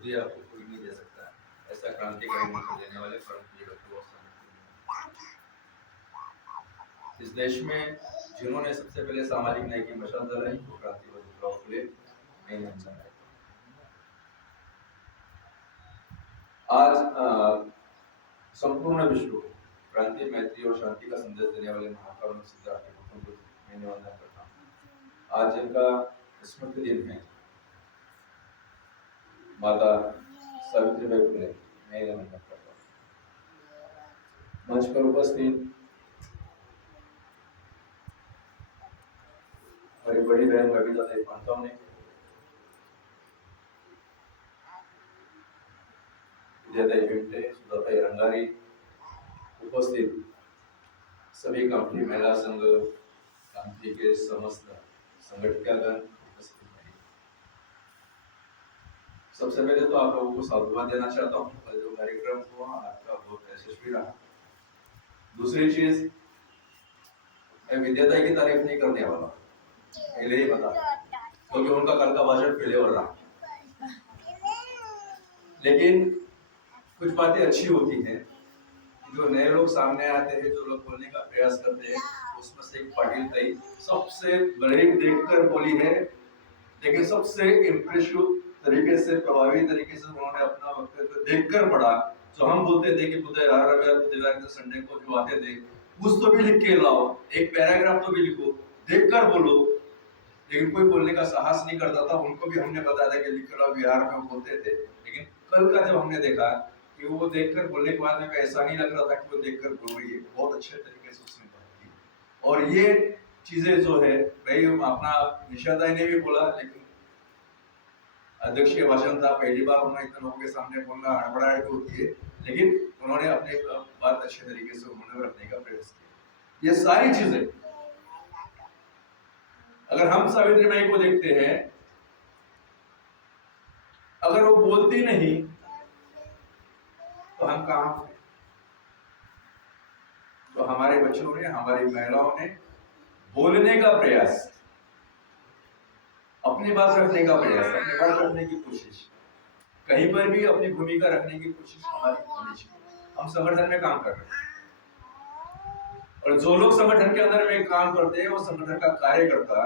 बुद्धि आपको कोई नहीं दे सकता। ऐसा क्रांतिकारी मंत्र देने वाले परम पूज्य डॉक्टर बाबा इस देश में जिन्होंने सबसे पहले सामाजिक न्याय की मशाल जलाई वो क्रांतिवादी ज्योतिराव फुले नहीं है। आज संपूर्ण विश्व को क्रांति, मैत्री और शांति का संदेश देने वाले महाकारुणिक सिद्धार्थ गौतम बुद्ध मैं वंदन करता हूँ। आज जिनका स्मृति दिन है माता सावित्रीबाई फुले मैं वंदन करता हूँ। मंच पर उपस्थित हमारी बड़ी बहन बबीता देवी पांचाव ने, विजयताई भिमटे, सुधाताई रंगारी, उपस्थित सभी कंपनी महिला संघ कंपनी के समस्त संगठिकागण उपस्थित हैं। सबसे पहले तो आप लोगों को साधुवाद देना चाहता हूँ जो कार्यक्रम हुआ आपका बहुत यशस्वी रहा। दूसरी चीज, मैं विद्याताई की तारीफ नहीं करने वाला, पहले ही बता, क्योंकि उनका कल का भाषण पहले हो रहा, लेकिन कुछ बातें अच्छी होती हैं। जो नए लोग सामने आते हैं, जो लोग बोलने का प्रयास करते हैं, उसमें से एक पाटिल ताई सबसे गरीब देखकर बोली है, लेकिन सबसे इम्प्रेसिव तरीके से, प्रभावी तरीके से उन्होंने अपना वक्तव्य देखकर पढ़ा। जो हम बोलते थे कि बुधवार संडे को जो आते थे कुछ तो भी लिख के लाओ, एक पैराग्राफ तो भी लिखो, देखकर बोलो, लेकिन कोई बोलने का साहस नहीं करता था। उनको भी हमने बताया था कि लिख कर बिहार में बोलते थे, लेकिन कल का जब हमने देखा कि वो देखकर बोलने के बाद में ऐसा नहीं लग रहा था कि वो देखकर बोल रही है, बहुत अच्छे तरीके से उसने बात की। और ये चीजें जो है भाई अपना निशादाई ने भी बोला, लेकिन अध्यक्षीय भाषण था, पहली बार उन्होंने इतने लोगों के सामने बोलना हड़बड़ाहट होती है, लेकिन उन्होंने अपने बात अच्छे तरीके से उन्होंने रखने का प्रयास किया। ये सारी चीजें अगर हम सावित्रीबाई को देखते हैं, अगर वो बोलती नहीं तो हम कहां थे? तो हमारे बच्चों ने, हमारी महिलाओं ने बोलने का प्रयास, अपनी बात रखने का प्रयास, अपनी बात रखने की कोशिश, कहीं पर भी अपनी भूमिका रखने की कोशिश हमारी होनी चाहिए। हम संगठन में काम कर रहे हैं, और जो लोग संगठन के अंदर में काम करते हैं, वो संगठन का कार्यकर्ता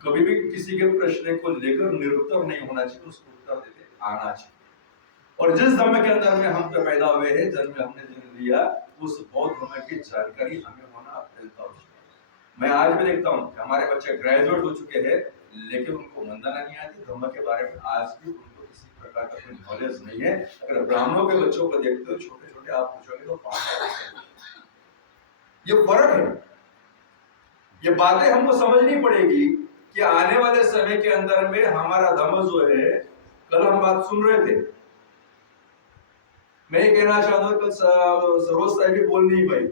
कभी भी किसी के प्रश्न को लेकर निरुत्तर नहीं होना चाहिए, उसको उत्तर देते आना चाहिए। और जिस धर्म के अंदर में हम पैदा हुए हैं, जन्म हमने जन्म लिया, उस बौद्ध धर्म की जानकारी हमें होना अत्यंत आवश्यक है। मैं आज भी देखता हूँ कि हमारे बच्चे ग्रेजुएट हो चुके हैं, लेकिन उनको वंदना नहीं आती, धर्म के बारे में आज भी उनको किसी प्रकार का कोई नॉलेज नहीं है। अगर ब्राह्मणों के बच्चों को देखते हो, छोटे छोटे, आप पूछोगे तो ये फर्क है। ये बातें हमको समझनी पड़ेगी कि आने वाले समय के अंदर में हमारा धर्म जो है, कल हम बात सुन रहे थे, मैं ये कहना चाहता हूं, कल सरोज साहब भी बोल नहीं पाई,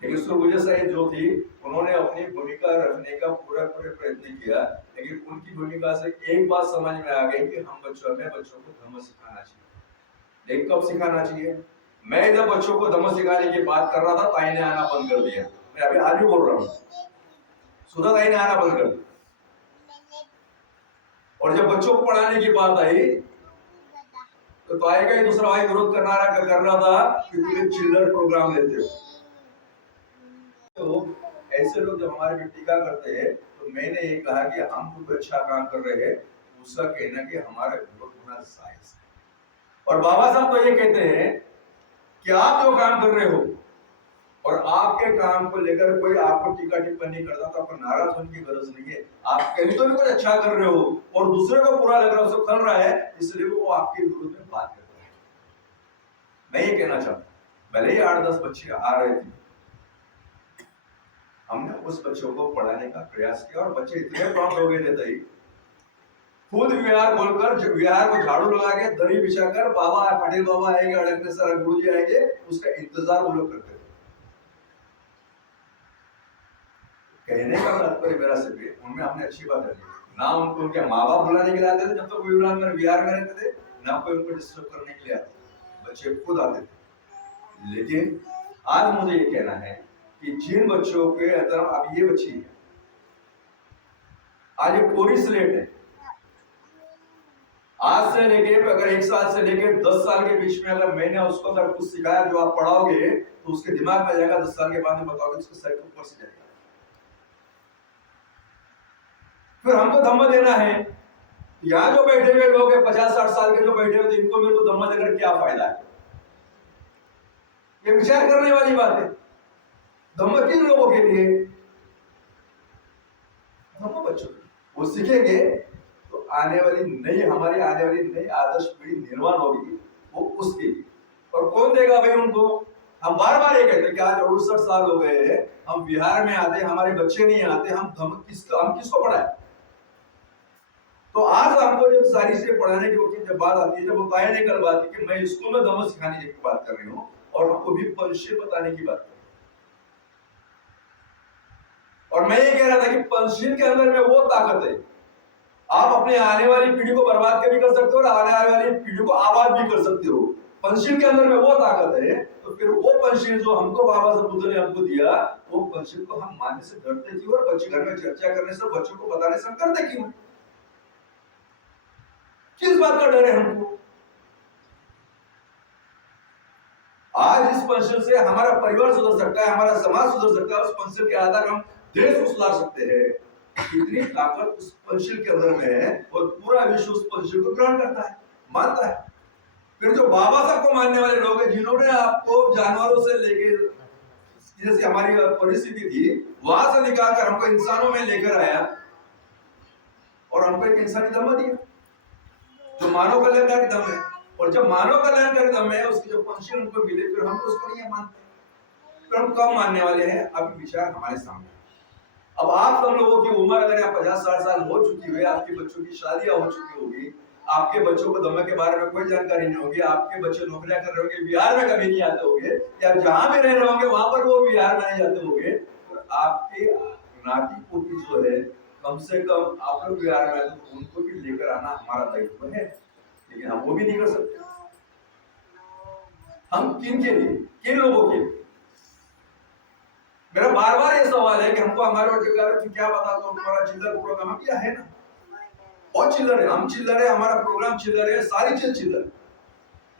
लेकिन सुरगुजा साहिब जो थी, उन्होंने अपनी भूमिका रखने का पूरा प्रयत्न किया, लेकिन उनकी भूमिका से एक बात समझ में आ गई कि हम बच्चों को धर्म सिखाना चाहिए। लेकिन कब सिखाना चाहिए? मैं जब बच्चों को धर्म सिखाने की बात कर रहा था, ताई ने आना बंद कर दिया। मैं अभी आज भी बोल रहा हूँ, सुधा ताई ने आना बंद कर दिया। और जब बच्चों को पढ़ाने की बात आई तो ताई का ही दूसरा भाई विरोध कर रहा था कि तुम चिल्लर प्रोग्राम लेते हो। तो ऐसे लोग जब हमारे पे टीका करते हैं, तो मैंने ये कहा कि हम कुछ अच्छा काम कर रहे हैं, उसका कहना कि हमारा विरोध होना जायज है। और बाबा साहब तो ये कहते हैं कि आप जो काम कर रहे हो और आपके काम को लेकर कोई आपको टीका टिप्पणी करता तो आपको नाराज होने की जरूरत नहीं है। आप कहीं तो भी कुछ अच्छा कर रहे हो और दूसरे को बुरा लग रहा है, उसको खल रहा है, इसलिए वो आपके विरोध में बात कर रहा है। मैं ये कहना चाहता हूं, भले ही 8-10 बच्चे आ रहे थे, हमने उस बच्चों को पढ़ाने का प्रयास किया, और बच्चे इतने प्रॉम्प्ट हो गए थे, खुद विहार खोलकर, विहार को झाड़ू लगा के, दरी बिछाकर, बाबा पाटिल बाबा आएंगे, अड़कने सर गुरु जी आएंगे, उसका इंतजार वो लोग करते थे। कहने का तात्पर्य मेरा सिर्फ है, उनमें हमने अच्छी बात रखी, ना उनको उनके माँ बाप बुलाने के लिए आते थे जब तक तो विहार में रहते थे, ना कोई उनको डिस्टर्ब करने के लिए आते थे, बच्चे खुद आते थे। लेकिन आज मुझे ये कहना है कि जिन बच्चों के अंदर, अब ये बच्ची है, आज ये कोरी स्लेट है, आज से लेके अगर 1 साल से लेके 10 साल के बीच में अगर मैंने उसको अगर कुछ सिखाया जो आप पढ़ाओगे तो उसके दिमाग में जाएगा, 10 साल के बाद में बताओगे उसके सर के ऊपर से जाएगा। फिर हमको धम्म देना है। यहाँ जो बैठे हुए लोग 50-60 साल के जो बैठे हुए इनको मेरे को धम्म देकर क्या फायदा है? ये विचार करने वाली बात है। धम्म किन लोगों के लिए? धम्म बच्चों वो सीखेंगे तो आने वाली नई हमारी आने वाली नई आदर्श पीढ़ी निर्माण होगी, वो उसके लिए। और कौन देगा भाई उनको? हम बार बार ये कहते हैं कि आज 68 साल हो गए हैं, हम बिहार में आते, हमारे बच्चे नहीं आते, हम किसको पढ़ाए? तो आज हमको जब सारी चीजें पढ़ाने की वक्त जब बात आती है, जब बताया नहीं कर बात कि मैं स्कूल में धम्म सिखाने की बात कर रही हूँ और हमको भी पंचशील बताने की बात कर रही हूँ। और मैं ये कह रहा था कि पंचशील के अंदर में वो ताकत है, आप अपने आने वाली पीढ़ी को बर्बाद भी कर सकते हो और आने वाली पीढ़ी को आबाद भी कर सकते हो। पंचशील के अंदर में वो ताकत है। तो फिर वो पंचशील जो हमको बाबा साहब बुद्ध ने हमको दिया, वो पंचशील को हम मानने से डरते क्यों और बच्चे घर में चर्चा करने से बच्चों को बताने से करते क्यों? किस बात का डर है हमको? आज इस पंचशील से हमारा परिवार सुधर सकता है, हमारा समाज सुधर सकता है। उस पंचशील के आधार हम देश को सुधार सकते हैं। इतनी ताकत उस पंचशील के अंदर में है और पूरा विश्व उस पंचशील को ग्रहण करता है, मानता है। फिर जो बाबा साहब को मानने वाले लोग हैं, जिन्होंने आपको जानवरों से लेके जैसे हमारी परिस्थिति थी वहां से निकालकर हमको इंसानों में लेकर आया और हमको एक इंसानी धम्म दिया जो मानव कल्याणकारी धम्म है। और जब मानव कल्याणकारी धम्म है, उसकी जो पंचशील उनको मिले, फिर हम उसको नहीं मानते, फिर हम कब मानने वाले हैं? अभी विचार हमारे सामने। अब आप सब लोगों की उम्र अगर 50-60 साल हो चुकी है, आपके बच्चों की शादियां हो चुकी होगी, आपके बच्चों को धम्म के बारे में कोई जानकारी नहीं होगी, आपके बच्चे नौकरियां कर रहे होंगे, बिहार में कभी नहीं आते होंगे, या जहां भी रह रहे होंगे वहां पर वो बिहार में नहीं जाते होंगे, तो आपके नाती पोती जो है कम से कम आप लोग बिहार में आए तो उनको भी लेकर आना हमारा दायित्व है। लेकिन हम वो भी नहीं कर सकते। हम किन के लिए, किन लोगों के लिए? मेरा बार बार ये सवाल है कि हमको हमारे बच्चे क्या बता दो, तुम्हारा चिल्लर प्रोग्राम क्या है ना, बहुत चिल्लर है, हम चिल्लर है, हमारा प्रोग्राम चिल्लर है, सारी चीज चिल्लर।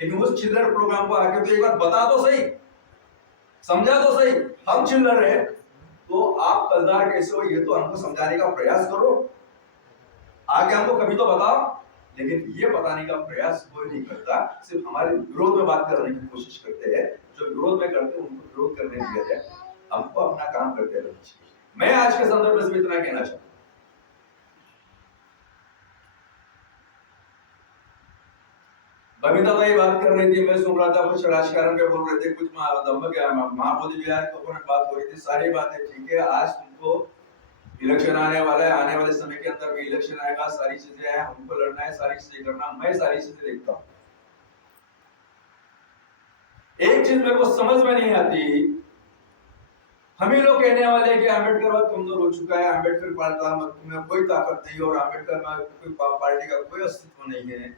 लेकिन उस चिल्लर प्रोग्राम को आके तो एक बार बता दो सही, समझा दो सही, हम चिल्लर है तो आप कलदार कैसे हो ये तो हमको समझाने का प्रयास करो, आगे हमको कभी तो बताओ। लेकिन ये बताने का प्रयास कोई नहीं करता, सिर्फ हमारे विरोध में बात करने की कोशिश करते हैं। जो विरोध में करते हैं उनको विरोध करने दिया जाए, हमको अपना काम करते रहना चाहिए। मैं आज के संदर्भ में इतना कहना चाहता हूं। बबीता ये बात कर रही थी, मैं सुन रहा था, कुछ राजकारण पे बोल रहे थे, कुछ महाबोधि विहार के ऊपर बात हो रही थी, सारी बातें ठीक है। आज तुमको इलेक्शन आने वाला है, आने वाले समय के अंदर भी इलेक्शन आएगा, सारी चीजें हैं, हमको लड़ना है, सारी चीजें करना, मैं सारी चीजें देखता हूँ। एक चीज मेरे को समझ में नहीं आती, हम ही लोग कहने वाले कि अम्बेडकर बात कमजोर हो चुका है, अम्बेडकर में कोई ताकत नहीं और अम्बेडकर में कोई पार्टी का कोई अस्तित्व नहीं है।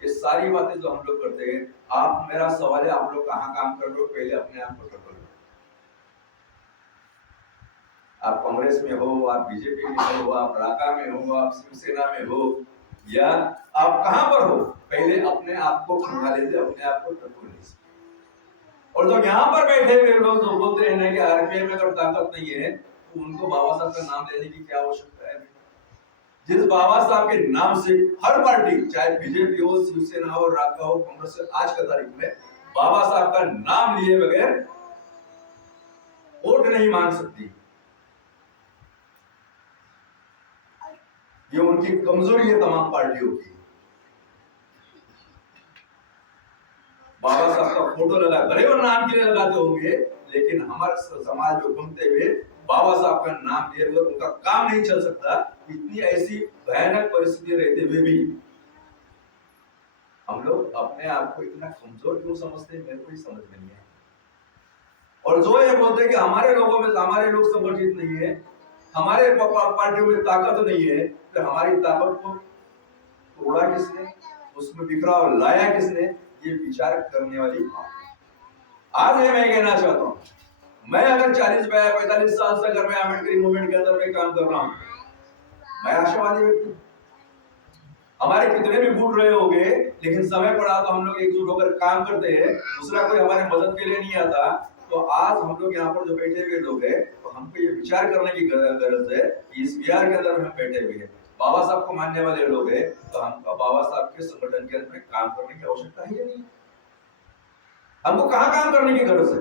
ये सारी बातें जो हम लोग करते हैं, आप, मेरा सवाल है, आप लोग कहाँ काम कर रहे हो? पहले अपने आप को टक्कर लो। आप कांग्रेस में हो, आप बीजेपी में हो, आप राका में हो, आप शिवसेना में हो, या आप कहां पर हो? पहले अपने आप को खंगाले से अपने आप को टक्कर लीजिए। और जो यहाँ पर बैठे हुए लोग जो बोलते हैं ना कि आरपीआई में अगर ताकत नहीं है तो उनको बाबा साहब का नाम लेने की क्या आवश्यकता है? जिस बाबा साहब के नाम से हर पार्टी, चाहे बीजेपी हो, शिवसेना हो, राका हो, कांग्रेस हो, आज का तारीख में बाबा साहब का नाम लिए बगैर वोट नहीं मांग सकती। ये उनकी कमजोरी है तमाम पार्टियों की। बाबा साहब का फोटो लगा, भले वो नाम के लिए लगाते होंगे, लेकिन हमारे समाज में घूमते हुए बाबा साहब का नाम लिए हुए उनका काम नहीं चल सकता। इतनी ऐसी भयानक परिस्थिति रहते हुए भी हम लोग अपने आप को इतना कमजोर क्यों समझते हैं, मेरे को ही समझ में नहीं है। और जो ये बोलते हैं कि हमारे लोगों में, हमारे लोग संगठित नहीं है, हमारे पार्टियों में ताकत नहीं है, तो हमारी ताकत को तोड़ा किसने, उसमें बिखराव लाया किसने? ये विचार करने वाली बात। आज मैं कहना चाहता हूँ, मैं अगर 40-45 साल से अगर मैं अम्बेडकरी मूवमेंट के अंदर में काम कर रहा हूँ, मैं आशावादी व्यक्ति। हमारे कितने भी बूढ़ रहे होंगे, लेकिन समय पड़ा तो हम लोग एकजुट होकर काम करते हैं, दूसरा कोई हमारे मदद के लिए नहीं आता। तो आज हम लोग यहाँ पर जो बैठे हुए लोग हैं, तो हमको ये विचार करने की गरज है कि इस बिहार के अंदर में हम बैठे हुए हैं, बाबा साहब को मानने वाले लोग हैं, तो हमको बाबा साहब के संगठन के अंदर काम करने की आवश्यकता ही नहीं। हमको कहाँ काम करने की गरज है?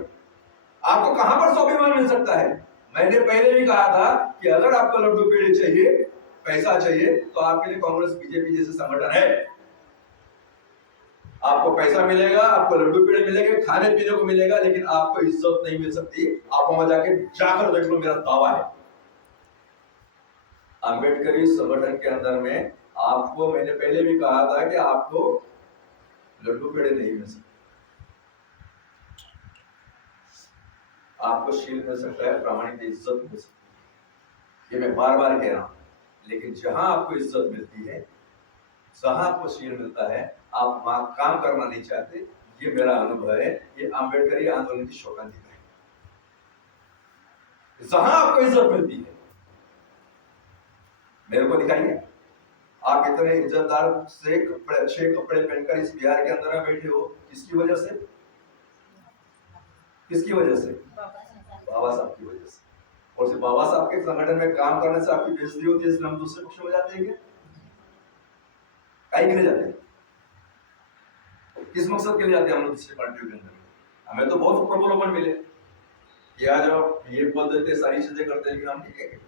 आपको कहां पर स्वाभिमान मिल सकता है? मैंने पहले भी कहा था कि अगर आपको लड्डू पेड़े चाहिए, पैसा चाहिए, तो आपके लिए कांग्रेस बीजेपी जैसे संगठन है। आपको पैसा मिलेगा, आपको लड्डू पेड़े मिलेंगे, खाने पीने को मिलेगा, लेकिन आपको इज्जत नहीं मिल सकती। आप वहां जाकर देख लो, मेरा दावा है। अम्बेडकरी संगठन के अंदर में आपको, मैंने पहले भी कहा था कि आपको लड्डू पेड़े नहीं मिल सकते, आपको शील मिल सकता है, प्रामाणिक इज्जत मिल सकती है। ये मैं बार बार कह रहा हूं, लेकिन जहां आपको इज्जत मिलती है, जहां आपको शील मिलता है, आप वहां काम करना नहीं चाहते। ये मेरा अनुभव है, ये अम्बेडकरी आंदोलन की शोकांतिका है। जहां आपको इज्जत मिलती है, मेरे को दिखाइए, आप इतने इज्जतदार से कपड़े, अच्छे कपड़े पहनकर इस बिहार के अंदर बैठे हो, किसकी वजह से? किसकी वजह से? बाबा साहब की वजह से। और सिर्फ बाबा साहब के संगठन में काम करने से आपकी बेइज्जती होती है, इसलिए हम दूसरे पक्ष में हो जाते हैं क्या? कहीं के लिए जाते हैं? किस मकसद के लिए जाते हैं हम लोग दूसरी पार्टियों के अंदर? हमें तो बहुत प्रलोभन मिले कि आज ये बोल देते, सारी चीजें करते हैं, लेकिन हम नहीं कहेंगे।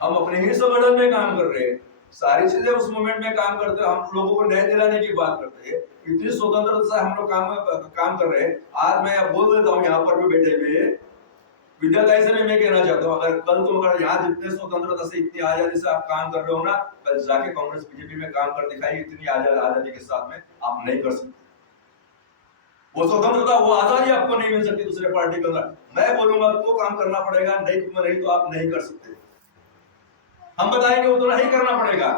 हम अपने ही संगठन में काम कर रहे हैं, सारी चीजें उस मोमेंट में काम करते हैं, हम लोगों को न्याय दिलाने की बात करते हैं, इतनी स्वतंत्रता से हम लोग काम कर रहे हैं। आज मैं बोल देता हूँ, यहाँ पर भी बैठे हुए विद्यादाई से मैं कहना चाहता हूँ, अगर कल तुम अगर यहाँ जितने स्वतंत्रता से, इतनी आजादी से आप काम कर रहे हो ना, कल जाके कांग्रेस बीजेपी में काम कर दिखाई, इतनी आजादी के साथ में आप नहीं कर सकते। वो स्वतंत्रता, वो आजादी आपको नहीं मिल सकती दूसरे पार्टी के अंदर। मैं बोलूंगा तो काम करना पड़ेगा, नहीं तो आप नहीं कर सकते। हम बताएंगे उतना ही करना पड़ेगा,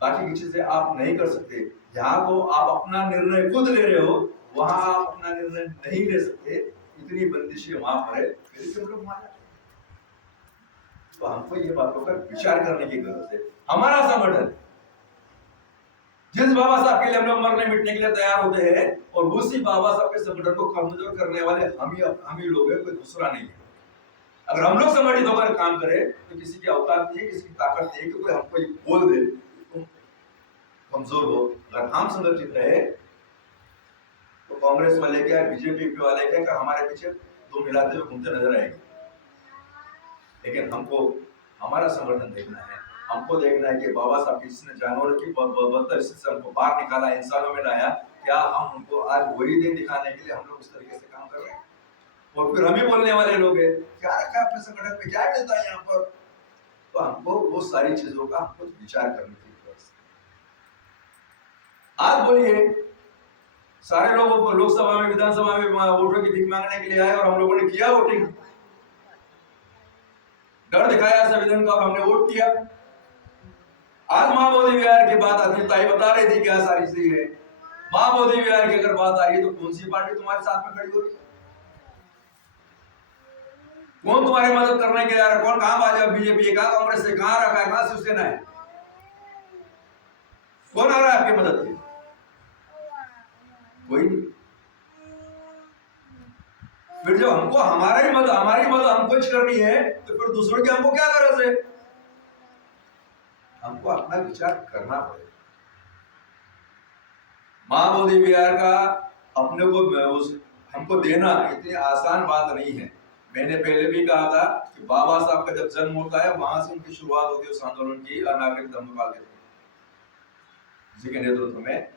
बाकी की चीजें आप नहीं कर सकते। जहां तो आप अपना निर्णय खुद ले रहे हो, वहां आप अपना निर्णय नहीं ले सकते। इतनी बंदिशें वहां पर है, फिर क्यों लोग मान जाते? तो हमको ये बातों पर विचार करने की जरूरत है। हमारा संगठन, जिस बाबा साहब के लिए हम लोग मरने मिटने के लिए तैयार होते हैं, और उसी बाबा साहब के संगठन को कमजोर करने वाले हम ही लोग हैं, कोई दूसरा नहीं है। अगर हम लोग संगठित होकर काम करें, तो किसी की औकात नहीं है, किसी की ताकत नहीं है कि कोई हमको ये बोल दे तुम कमजोर हो। अगर हम संगठित रहे, तो कांग्रेस वाले क्या, बीजेपी वाले क्या, हमारे पीछे दो मिलाते हुए घूमते नजर आएंगे। लेकिन हमको हमारा संगठन देखना है, हमको देखना है कि बाबा साहब जिसने जानवरों की बदतर से हमको बाहर निकाला, इंसानों में लाया, क्या हम उनको आज वही दिन दिखाने के लिए हम लोग इस तरीके से काम कर रहे हैं? और फिर हम ही बोलने वाले लोग हैं, क्या रखा अपने संगठन में, क्या मिलता है यहाँ पर? तो हमको वो सारी चीजों का हमको विचार करने की जरूरत है। आज बोलिए, सारे लोग लोकसभा में, विधानसभा में वोटों की भीख मांगने के लिए आए, और हम लोगों ने किया वोटिंग, डर दिखाया संविधान का, और हमने वोट किया। आज मां मोदी विहार की बात आती है, ताई बता रही थी क्या सारी चीजें है। मां मोदी विहार की अगर बात आ रही है, तो कौन सी पार्टी तुम्हारे साथ में खड़ी होगी? कौन तुम्हारी मदद करने के लिए आ रहा है? कौन? कहां भाजपा बीजेपी है, कहां कांग्रेस है, कहां रखा है, कहां शिवसेना है? कौन आ रहा है आपकी मदद के? कोई नहीं। फिर जब हमको हमारी मदद हमको ही करनी है, तो फिर दूसरों की हमको क्या गरज है? हमको अपना विचार करना पड़ेगा। मां मोदी विहार का अपने को हमको देना इतनी आसान बात नहीं है। मैंने पहले भी कहा था कि बाबा साहब का जब जन्म होता है, वहां से उनकी शुरुआत होती है उस आंदोलन की, नागरिक धर्मपाल के नेतृत्व में,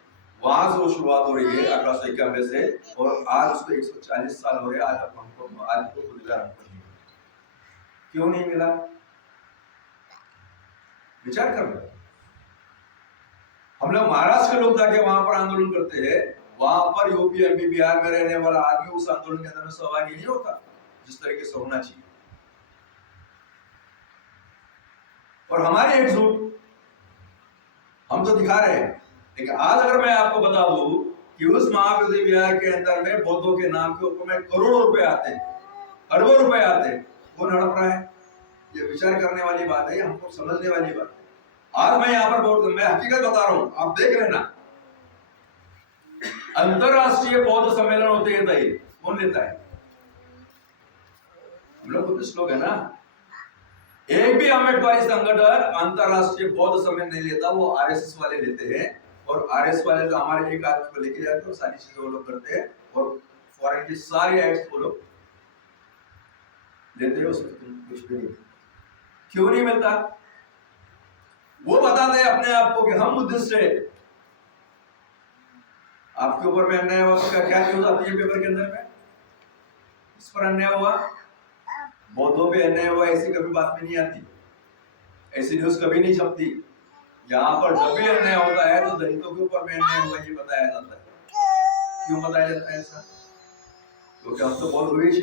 वहां से वो शुरुआत हो रही है 1891 से, और आज उसको 140 साल हो गए। आज हमको क्यों नहीं मिला? विचार कर लो। हम लोग महाराष्ट्र के लोग जाके वहां पर आंदोलन करते हैं, वहां पर यूपी एमपी बिहार में रहने वाला आदमी उस आंदोलन के अंदर में सहभागी नहीं होता जिस तरीके से होना चाहिए। और हमारी एकजुट हम तो दिखा रहे हैं, लेकिन आज अगर मैं आपको बता दूं कि उस महाविद्यालय बिहार के अंदर में बौद्धों के नाम के ऊपर में करोड़ों रुपए आते हैं, अरबों रुपए आते हैं, कौन हड़प रहा है? ये विचार करने वाली बात है, हमको समझने वाली बात है। आज मैं यहाँ पर मैं हकीकत बता रहा हूँ, आप देख लेना। अंतरराष्ट्रीय बौद्ध सम्मेलन होते हैं तय कौन लेता है? हम लोग बुद्धिस्ट लोग है ना। एक भी अम्बेडकरी संगठन अंतरराष्ट्रीय बौद्ध सम्मेलन नहीं लेता, वो आरएसएस वाले लेते हैं। और आरएसएस वाले तो हमारे एक आदमी को लेके जाते हैं, सारी चीजें वो लोग करते हैं और फॉरेन की सारी एक्ट वो लोग लेते हैं, उसमें कुछ भी नहीं। क्यों नहीं मिलता? वो बताते हैं अपने आप को कि हम बुद्धिस्ट है। आपके ऊपर में अन्याय हुआ तो क्या न्यूज आती है पेपर के अंदर में? इस पर अन्याय हुआ, बौद्धों पे अन्याय हुआ, ऐसी कभी बात में नहीं आती, ऐसी न्यूज कभी नहीं छपती। यहाँ पर जब भी अन्याय होता है तो दलितों के ऊपर में अन्याय हुआ ये बताया जाता है। क्यों बताया जाता है ऐसा? क्योंकि हम तो बौद्ध हुए ही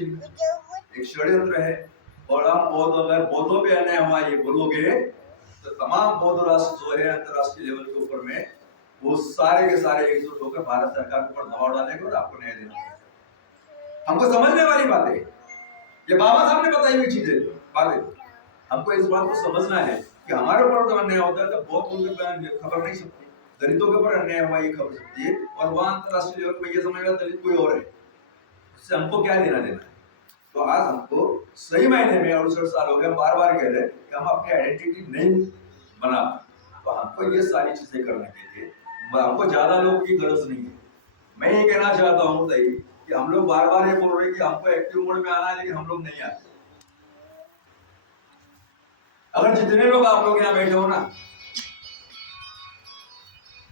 एक षड्यंत्र है। और आप बौद्धों पे अन्याय हुआ ये बोलोगे तो तमाम बौद्ध राष्ट्र जो है अंतरराष्ट्रीय लेवल के ऊपर में वो सारे के सारे एकजुट होकर भारत सरकार के ऊपर दबाव डालेंगे और आपको न्याय देना। हमको समझने वाली बात है, ये बाबा साहब ने बताई हुई चीजें बातें। हमको इस बात को समझना है कि हमारे ऊपर तो अन्याय होता है तो बौद्ध पे खबर नहीं छपती, दलितों के ऊपर अन्याय हुआ ये खबर छपती है, और वहां अंतरराष्ट्रीय लेवल पर ये समझेगा दलित कोई और है, उससे हमको क्या लेना देना है। तो आज हमको सही मायने में 68 साल हो गए, बार बार कह रहे कि हम अपनी आइडेंटिटी नहीं बना, तो हमको ये सारी चीजें करने के लिए हमको ज्यादा लोगों की गरज नहीं है। मैं ये कहना चाहता हूँ तई कि हम लोग बार बार ये बोल रहे हैं कि हमको एक्टिव मोड में आना है, लेकिन हम लोग नहीं आते। अगर जितने लोग आप लोग यहाँ बैठे हो ना,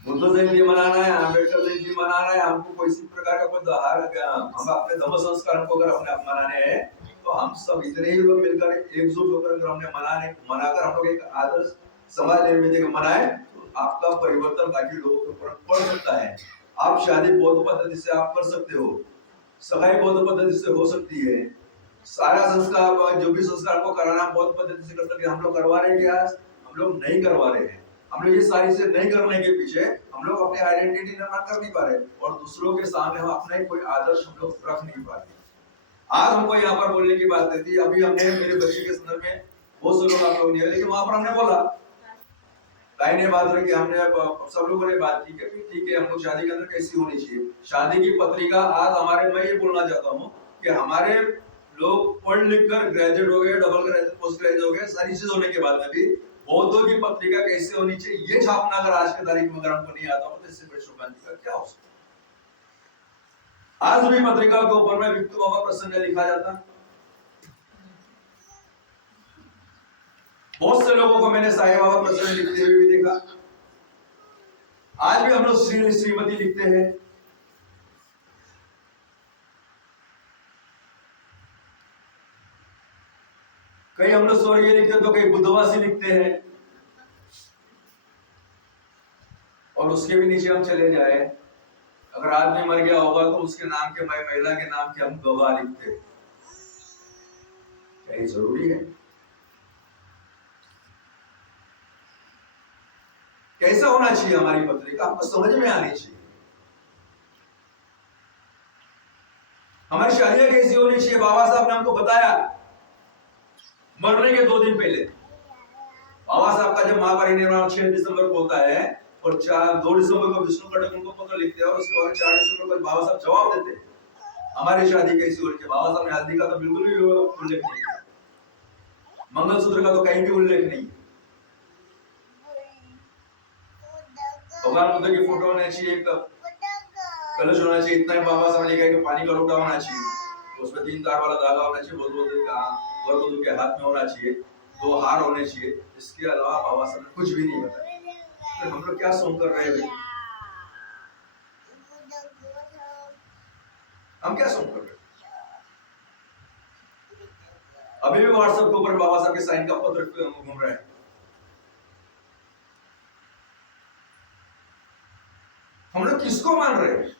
बुद्ध जयंती मनाना है, अम्बेडकर जयंती मनाना है, हमको कोई प्रकार का हम अपने धर्म संस्कार हमको अगर अपने मनाने हैं तो हम सब इतने ही लोग मिलकर एकजुट होकर अगर हमने मनाकर हम लोग एक आदर्श समाज निर्मित मनाए तो आपका परिवर्तन बाकी लोगों के ऊपर पड़ सकता है। आप शादी बौद्ध पद्धति से आप कर सकते हो, सगाई बौद्ध पद्धति से हो सकती है, सारा संस्कार जो भी संस्कार को कराना बौद्ध पद्धति से कर सकते हैं। हम लोग करवा रहे हैं कि आज हम लोग नहीं करवा रहे हैं। हम लोग ये सारी चीजें नहीं करने के पीछे हम लोग अपनी आइडेंटिटी निर्माण कर नहीं पा रहे और दूसरों के सामने हम अपना कोई आदर्श हम लोग रख नहीं पा रहे। आज हमको यहाँ पर बोलने की बात थी, अभी हमने मेरे बच्चे के संदर्भ में बहुत से लोग आप लोग नहीं है, लेकिन वहां पर हमने बोला दाहिने बात रही कि हमने सब लोगों ने बात की कि ठीक है हम लोग शादी के अंदर कैसी होनी चाहिए। शादी की पत्रिका आज हमारे, मैं ये बोलना चाहता हूँ कि हमारे लोग पढ़ लिख कर ग्रेजुएट हो गए, डबल ग्रेजुएट, पोस्ट ग्रेजुएट हो गए, सारी चीज होने के बाद में भी बौद्धों की पत्रिका कैसे होनी चाहिए ये छापना अगर आज के तारीख में अगर हमको नहीं आता हो तो इससे बड़ी शोभांति का क्या हो सकता है। आज भी पत्रिका के ऊपर में विक्टू बाबा प्रसंग लिखा जाता। बहुत से लोगों को मैंने साईं बाबा प्रसंग लिखते हुए भी देखा। आज भी हम लोग श्रीमती लिखते हैं। कई हम लोग स्वर्गीय लिखते हैं तो कई बुद्धवासी लिखते हैं। और उसके भी नीचे हम चले जाए, अगर आदमी मर गया होगा तो उसके नाम के, महिला के नाम के हम गवाह लिखते हैं। क्या ये जरूरी है? कैसा होना चाहिए हमारी पत्रिका, आपको समझ में आनी चाहिए। हमारी शादियां कैसी होनी चाहिए, बाबा साहब ने हमको बताया मरने के 2 दिन पहले। बाबा साहब का जब महापरिनिर्वाण 6 दिसंबर को होता है और 2 दिसंबर को विष्णु कटक उनको पत्र लिखते हैं और उसके बाद 4 दिसंबर को बाबा साहब जवाब देते हैं हमारी शादी कैसी होनी चाहिए। बाबा साहब ने हल्दी का तो बिल्कुल भी उल्लेख नहीं किया, मंगलसूत्र का तो कहीं भी उल्लेख नहीं। भगवान बुद्ध की फोटो होनी चाहिए, एक कलश होना चाहिए, इतना ही बाबा साहब ने लिखा है कि पानी का लोटा होना चाहिए, उसमें 3 तार वाला धागा होना चाहिए, वधू के हाथ में होना चाहिए, 2 हार होने चाहिए। इसके अलावा बाबा साहब ने कुछ भी नहीं बताया। तो हम लोग क्या सोच कर रहे हैं? हम क्या सोच कर रहे हैं? अभी भी व्हाट्सएप के ऊपर बाबा साहब के साइन का पत्र घूम रहा है। हम लोग किसको मान रहे हैं?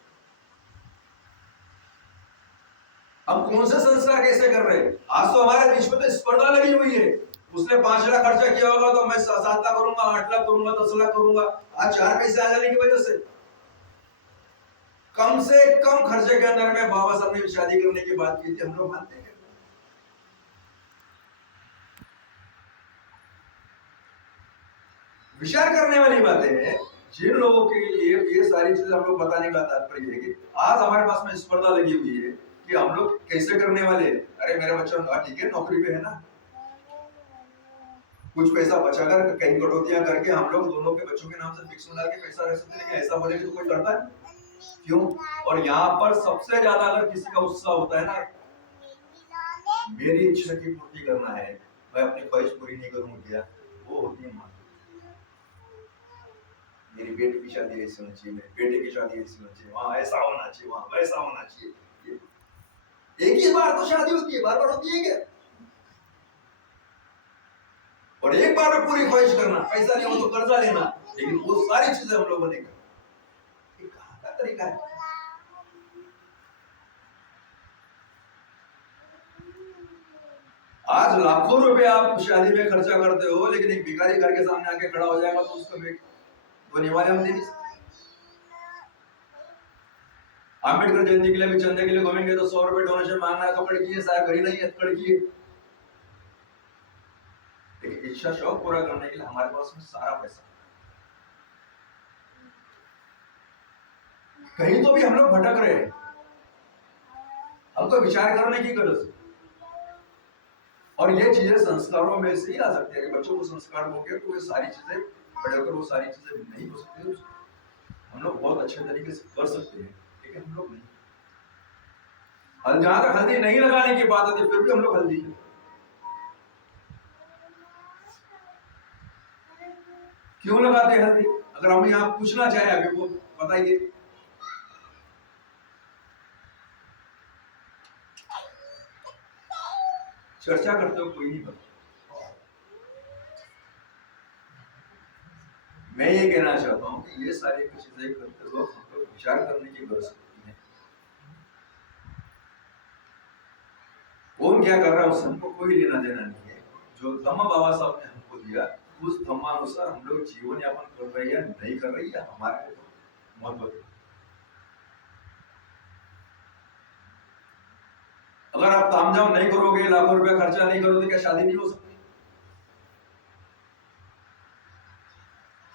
हम कौन से संस्कार कैसे कर रहे हैं? आज तो हमारे बीच में तो स्पर्धा लगी हुई है। उसने 5 लाख खर्चा किया होगा तो मैं 7 लाख करूंगा, 8 लाख करूंगा, 10 लाख करूंगा। आज 4 पैसे आ जाने की वजह से कम से कम खर्चे के अंदर में बाबा साहब ने शादी करने की बात की थी। हम लोग मानते हैं? विचार करने वाली बातें हैं। जिन लोगों के लिए ये सारी चीजें हम लोग बताने का तात्पर्य है कि आज हमारे पास में स्पर्धा लगी हुई है कि हम लोग कैसे करने वाले हैं। अरे मेरा बच्चा ठीक है, नौकरी पे है ना, कुछ पैसा बचाकर कहीं कटौतियां करके हम लोग दोनों के बच्चों के नाम से फिक्स में डाल के पैसा रख सकते हैं। लेकिन ऐसा बोले तो कोई करता है क्यों? और यहाँ पर सबसे ज्यादा अगर किसी का उत्साह होता है ना, मेरी इच्छा की पूर्ति करना है, मैं अपनी ख्वाहिश पूरी नहीं करूंगा, वो होती है माँ। मेरी बेटी की शादी ऐसी होनी चाहिए, मेरे बेटे की शादी ऐसी होनी चाहिए, वहां ऐसा होना चाहिए, वहां वैसा होना चाहिए। एक ही बार तो शादी होती है, बार बार होती है क्या? और एक बार में पूरी ख्वाहिश करना, पैसा नहीं हो तो कर्जा लेना, लेकिन वो सारी चीजें हम लोगों ने कर। ये कहाँ का तरीका है? आज लाखों रुपए आप शादी में खर्चा करते हो, लेकिन एक भिखारी घर के सामने आके खड़ा हो जाएगा तो उसको धोने वाले हम नहीं। अम्बेडकर जयंती के लिए भी चंदे के लिए घूमेंगे तो 100 रुपए डोनेशन मांगना है तो कड़की है, साहब घड़ी नहीं है कड़की है। लेकिन इच्छा शौक पूरा करने के लिए हमारे पास में सारा पैसा, कहीं तो भी हम लोग भटक रहे हैं। हमको विचार करने की गरज है। और ये चीजें संस्कारों में से ही आ सकती है कि बच्चों को संस्कार होंगे तो ये सारी चीजें बड़े होकर वो सारी चीजें नहीं हो सकती। हम लोग बहुत अच्छे तरीके से कर सकते हैं, लेकिन हम लोग नहीं। जहां तक हल्दी नहीं लगाने की बात होती फिर भी हम लोग हल्दी क्यों लगाते हैं हल्दी? अगर हम यहाँ पूछना चाहे अभी को बताइए। चर्चा करते हो कोई नहीं करता। मैं ये कहना चाहता हूँ कि ये सारी चीजें करते हुए हमको विचार करने की जरूरत है। कौन क्या कर रहा है उससे हमको कोई लेना देना नहीं है। जो धम्म बाबा साहब ने हमको दिया उस धम्मानुसार हम लोग जीवन यापन कर रहे हैं नहीं कर रही है, हमारे महत्व है। अगर आप तामझाम नहीं करोगे, लाखों रुपए खर्चा नहीं करोगे, क्या शादी नहीं हो सकती?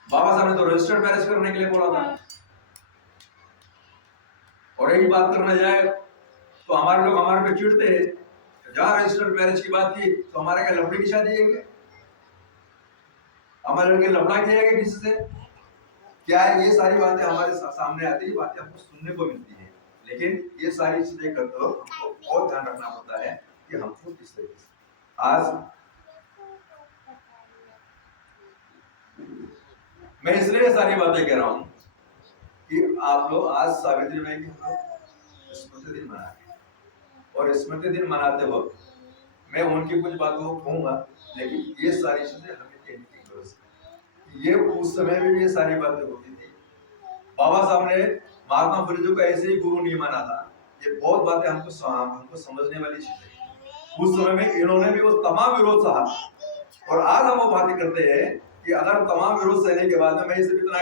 बाबा साहब ने तो रजिस्टर्ड मैरिज करने के लिए बोला था। और यही बात करने जाए तो हमारे लोग हमारे पे चिढ़ते हैं, जहां रजिस्टर्ड मैरिज की बात की तो हमारे क्या लफड़े की शादी है क्या? हमारे लड़के लफड़ा किया गया किसी से क्या? ये सारी बातें हमारे सामने आती है, बातें हमको सुनने को मिलती है। लेकिन ये सारी चीजें करते वक्त हमको बहुत ध्यान रखना होता है कि हमको किस तरीके से आज मैं इसलिए सारी बातें कह रहा हूं कि आप लोग आज सावित्री माई की हम लोग स्मृति दिन मना रहे हैं। और स्मृति दिन मनाते वक्त मैं उनकी कुछ बातों को कहूंगा, लेकिन ये सारी चीजें हमें कहने की जरूरत है। ये उस समय में भी ये सारी बातें होती थी। बाबा साहब ने महात्मा फुले जी को ऐसे ही गुरु नहीं माना था। ये बहुत बातें हमको समझने वाली चीज है। उस समय में इन्होंने भी वो तमाम विरोध सहा, और आज हम वो बातें करते हैं कि अगर तमाम विरोध सहने के बाद में मैं इसे इतना